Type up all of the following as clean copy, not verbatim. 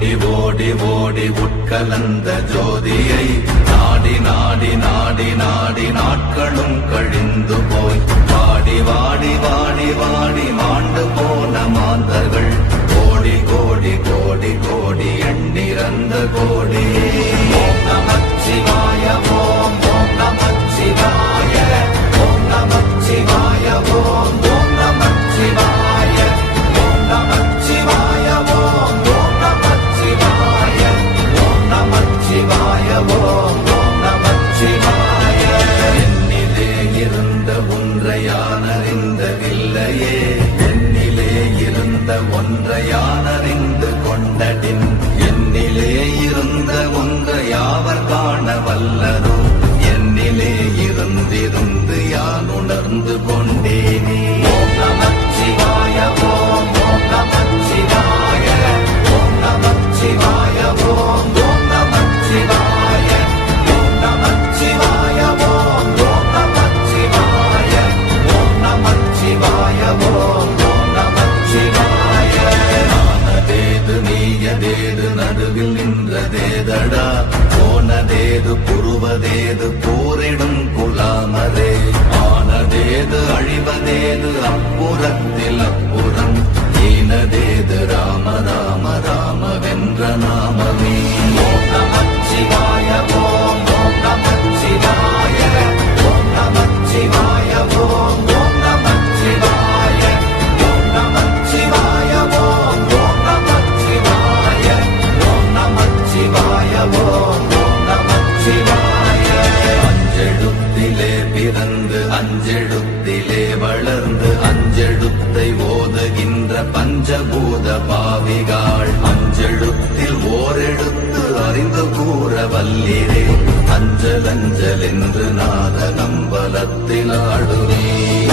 ஓடி ஓடி ஓடி உட்கலந்த ஜோதியை நாடி நாடி நாடி நாடி நாட்களும் கழிந்து போய் வாடி வாடி வாடி வாடி மாண்டு போன மாந்தர்கள் கோடி கோடி கோடி கோடி எண்ணிறந்த கோடி. ஓம் நமச்சிவாய ஓம் ஓம் நமச்சிவாய ஓம் நமச்சிவாய ஓம் ஓம் நமச்சிவாய ஓம் நமச்சிவாய ஓம் ஓம் நமச்சிவாய ஓம் நமச்சிவாய ஓம் ஓம் நமச்சிவாய. என்னிலே இருந்த ஒன்றை யான் அறிந்ததில்லையே, என்னிலே இருந்த ஒன்றை யான் அறிந்து கொண்டடின், என்னிலே இருந்த ஒன்றை யாவர் காண வல்லதோ, என்னிலே இருந்திருந்து யான் உணர்ந்து கொண்டேனே. ஓம் நமச்சிவாய ஓம் ஓம் நமச்சிவாய ஓம் நமச்சிவாய ஓம் ஓம் நமச்சிவாய ஓம் நமச்சிவாய ஓம் ஓம் நமச்சிவாய ஓம் நமச்சிவாய ஓம் ஓம் நமச்சிவாய. ஆனதேது நீயதேது நடுவில் நின்றதேதடா, போனதேது புருவதேது போரிடும் குலாமரே, ஆனதேது அழிவதேது அப்புறத்தில் அப்புறம், ஈனதேது ராம ராம ராம வென்ற நாமமே. ஓம் நமச்சிவாய ஓம் ஓம் நமச்சிவாய ஓம் நமச்சிவாய ஓம் ஓம் நமச்சிவாய ஓம் நமச்சிவாய ஓம் ஓம் நமச்சிவாய ஓம் நமச்சிவாய ஓம் ஓம் நமச்சிவாய. அஞ்செழுத்திலே பிறந்து அஞ்செழுத்திலே வளர்ந்து அஞ்செழுத்தை ஓதுகின்ற பஞ்சபூத பாவிகாள், அஞ்செழுத்தில் ஓரெழுத்து அறிந்து கூற வல்லிரே, அஞ்சல் அஞ்சல் என்று நாத நம்பலத்தில் ஆடுவே.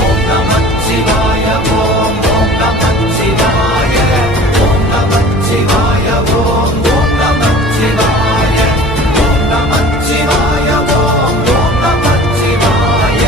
ஓம் நமச்சிவாய ஓம் ஓம் நமச்சிவாய ஓம் நமச்சிவாய ஓம் ஓம் நமச்சிவாய ஓம் நமச்சிவாய ஓம் ஓம் நமச்சிவாய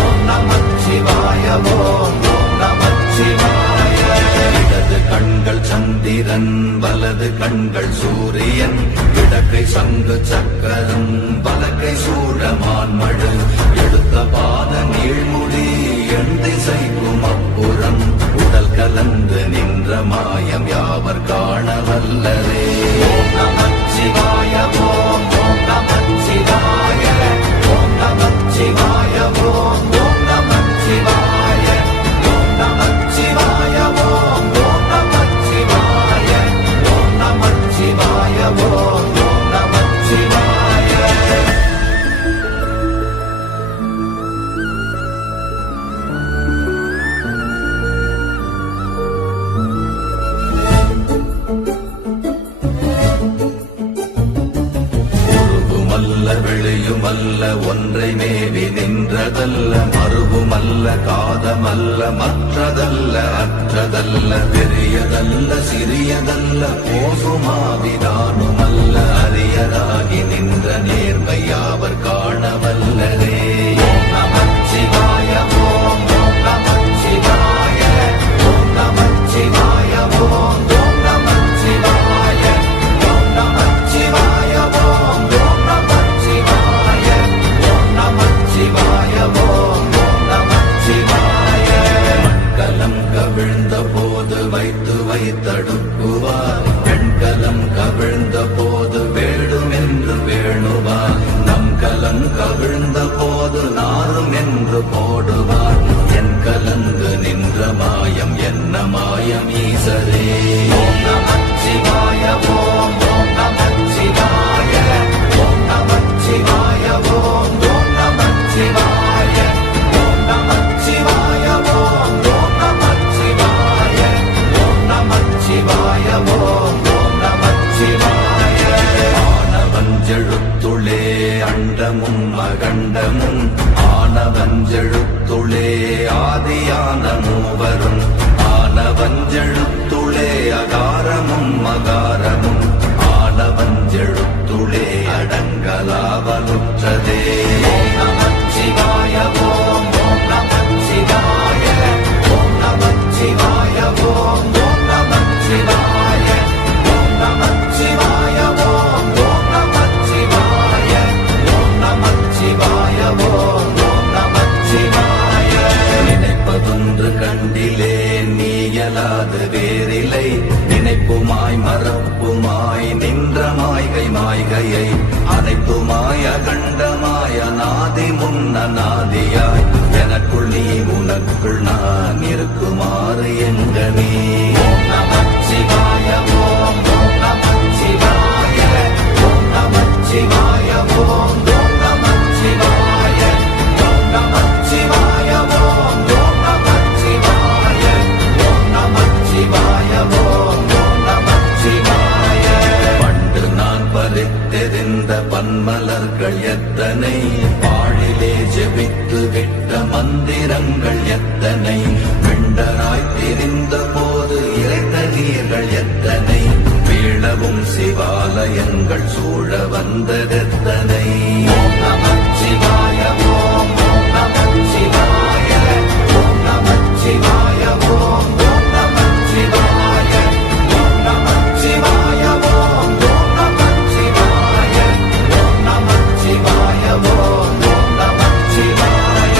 ஓம் நமச்சிவாய ஓம் ஓம் நமச்சிவாய. இடது கண்கள் சந்திரன் வலது கண்கள் சூரியன், இடக்கை சங்கு சக்கரம் வலக்கை சூழமான்மழு, எடுத்த பாத நீழ்முடி எண் திசைக்கும் அப்புறம், உடல் கலந்து நின்ற மாயம் யாவர் காண வல்லரே. ஓம் நமச்சிவாய ஓம் ஓம் நமச்சிவாய ஓம் நமச்சிவாய ஓம் ஓம் நமச்சிவாய ஓம் நமச்சிவாய ஓம் ஓம் நமச்சிவாய ஓம் நமச்சிவாய ஓம் ஓம் நமச்சிவாய. உருவுமல்ல வெளியுமல்ல ஒன்றை மேவி நின்றதல்ல, மறுவுமல்ல காதமல்ல மற்றதல்ல அற்றதல்ல, பெரியதல்ல சிறியதல்ல போசுமாவிதானுமல்ல, அரியராகி நின்ற நேர்மை யாவர் காண வல்லரே. ஓம் நமச்சிவாய ஓம் ஓம் நமச்சிவாய ஓம் நமச்சிவாய ஓம் ஓம் நமச்சிவாய ஓம் நமச்சிவாய ஓம் ஓம் நமச்சிவாய ஓம் நமச்சிவாய ஓம் ஓம் நமச்சிவாய. மண்கலம் கவிழ்ந்த போது வைத்து வைத்தடுக்குவார், பெண்கலம் கவிழ்ந்த போது வேடும் என்று வேணுவார், நம் கலம் கவிழ்ந்த போது நாரும் என்று போடுவார், என் கலந்து நின்ற மாயம் என்ன மாயம் ஈசரே. ஓம் நமச்சிவாய ஓம் ஓம் நமச்சிவாய ஓம் நமச்சிவாய ஓம் ஓம் நமச்சிவாய ஓம் நமச்சிவாய ஓம் ஓம் நமச்சிவாய ஓம் நமச்சிவாய ஓம் ஓம் நமச்சிவாய. ஆனவஞ்செழுத்துளே அண்டமும் அகண்டமும், ஆனவஞ்செழுத்துளே ஆதியான மூவரும், ஆனவஞ்செழுத்துளே அகாரமும் அகாரமும், ஆனவஞ்செழுத்துளே அடங்கலாவலுற்றதே. ஓம் நமச்சிவாய ஓம் ஓம் நமச்சிவாய ஓம் நமச்சிவாய ஓம் ஓம் நமச்சிவாய ஓம் நமச்சிவாய மாளிகை மாய்கையை அனைத்துமாய கண்டமாய நாதி முன்ன நாதியாய் எனக்குள் நீ உனக்குள் நான் இருக்குமாறு எங்கனே. ஓம் நமச்சிவாய ஓம் நமச்சிவாய ஓம் நமச்சிவாய ஓம் நமச்சிவாய ஓம் நமச்சிவாய ஓம் நமச்சிவாய ஓம் நமச்சிவாய ஓம் நமச்சிவாய. பண்டு நான் பறித்தெறிந்த பன்மலர்கள் எத்தனை, பாழிலே ஜெபித்து விட்ட மந்திரங்கள் எத்தனை, விண்டராய் திரிந்த போது இறைத்த நீர்கள் எத்தனை, வீழவும் சிவாலயங்கள் சூழ வந்ததெத்தனை. ஓம் நமச்சிவாய ஓம் நமச்சிவாய ஓம் நமச்சிவாய ஓம் நமச்சிவாய ஓம் நமச்சிவாய ஓம் நமச்சிவாய ஓம் நமச்சிவாய ஓம் நமச்சிவாய.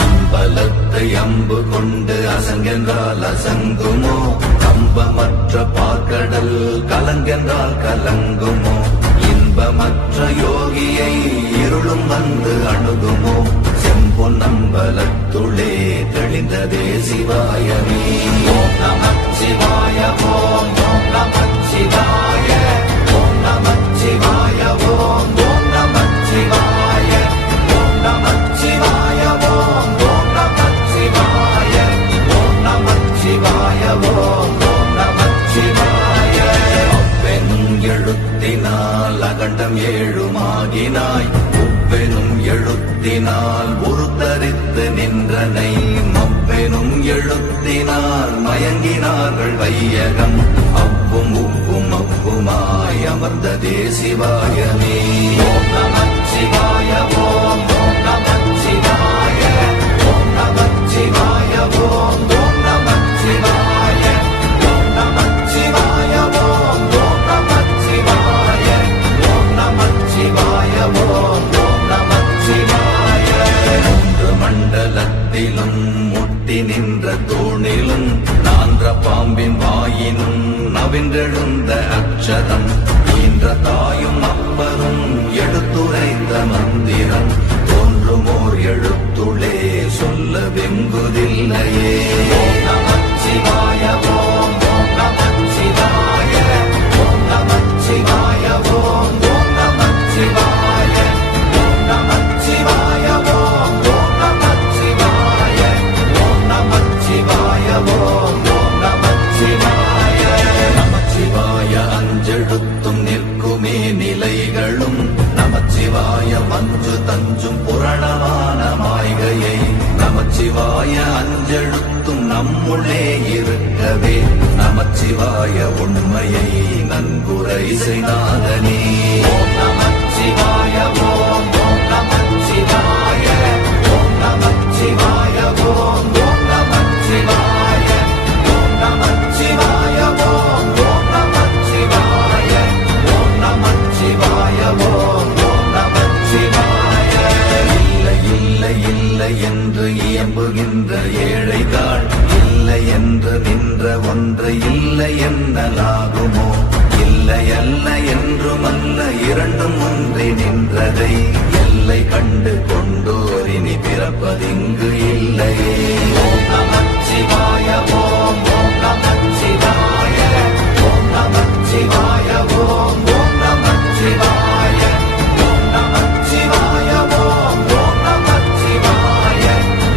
அம்பலத்தை அம்பு கொண்டு அசங்கென்றால் அசங்குமோ, கம்பமற்ற பார்க்கடல் கலங்கென்றால் கலங்குமோ, இன்பமற்ற யோகியை இருளும் வந்து அணுகுமோ, செம்பொன் அம்பலத்துளே தெளிந்ததே சிவாயமே. ஓம் நமச்சிவாய ஓம் நமச்சிவாய ஓம் நமச்சிவாய ஓம் நமச்சிவாய ஓம் நமச்சிவாய ஓம் நமச்சிவாய ஓம் நமச்சிவாய ஓம் நமச்சிவாய. அவ்வெனும் எழுத்தினால் அகண்டம் ஏழுமாகினாய், உவ்வெனும் எழுத்தினால் உருத்தரித்து நின்றனை, மவ்வெனும் எழுத்தினால் மயங்கினார்கள் வையகம், அவ்வும் உவ்வும் அவ்வுமாய் அமர்ந்ததே சிவாயமே. ஓம் நமச்சிவாய ஓம் நமச்சிவாய ஓம் நமச்சிவாய ஓம் நமச்சிவாய ஓம் நமச்சிவாய ஓம் நமச்சிவாய ஓம் நமச்சிவாய ஓம் நமச்சிவாய. மூன்று மண்டலத்திலும் முட்டி நின்ற தூணிலும் நான்ற பாம்பின் வாயினும் நவின்றெழுந்த அக்ஷரம், ஈன்ற தாயும் அப்பரும் எடுத்துரைத்த மந்திரம், தோன்றுமோர் எழுத்துளே சொல்ல வெங்குதில்லையே. ஓம் நமச்சிவாய ஓம் நமச்சிவாய ஓம் நமச்சிவாய ஓம் நமச்சிவாய ஓம் நமச்சிவாய ஓம் நமச்சிவாய ஓம் நமச்சிவாய ஓம் நமச்சிவாய. நமச்சிவாய அஞ்செழுத்தும் நிற்குமே நிலைகளும், நமச்சிவாய மஞ்சு தஞ்சும் புரணமான மாய்கையை, நமச்சிவாய அஞ்செழுத்தும் நம்முள்ளே இருக்கவே, நமச்சிவாய உண்மையை நன்குரை செய்தாதனே. ஓம் நமச்சிவாய ஓம் நமச்சிவாய ஓம் நமச்சிவாய ஓம் நமச்சிவாய ஓம் நமச்சிவாய ஓம் நமச்சிவாய ஓம் நமச்சிவாய ஓம் நமச்சிவாய. இல்லை இல்லை இல்லை என்று இயம்புகின்ற ஏழைகள், இல்லை என்று நின்ற ஒன்று இல்லை என்னலாகுமோ, இல்லை அல்ல என்றுமல்ல இரண்டும் ஒன்றி நின்றதை, எல்லை கண்டு கொண்டோரினி பிறப்பதிங்கு இல்லையே. ஓம் நமச்சிவாய ஓம் நமச்சிவாய ஓம் நமச்சிவாய ஓம் நமச்சிவாய ஓம் நமச்சிவாய ஓம் நமச்சிவாய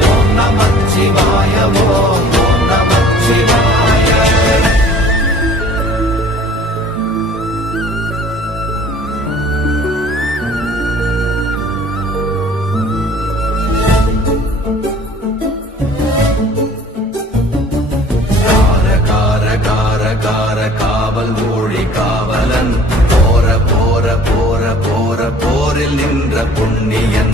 ஓம் நமச்சிவாய ஓம் நமச்சிவாய. காவல் ஊழி காவலன், போற போற போற போற போரில் நின்ற புண்ணியன்,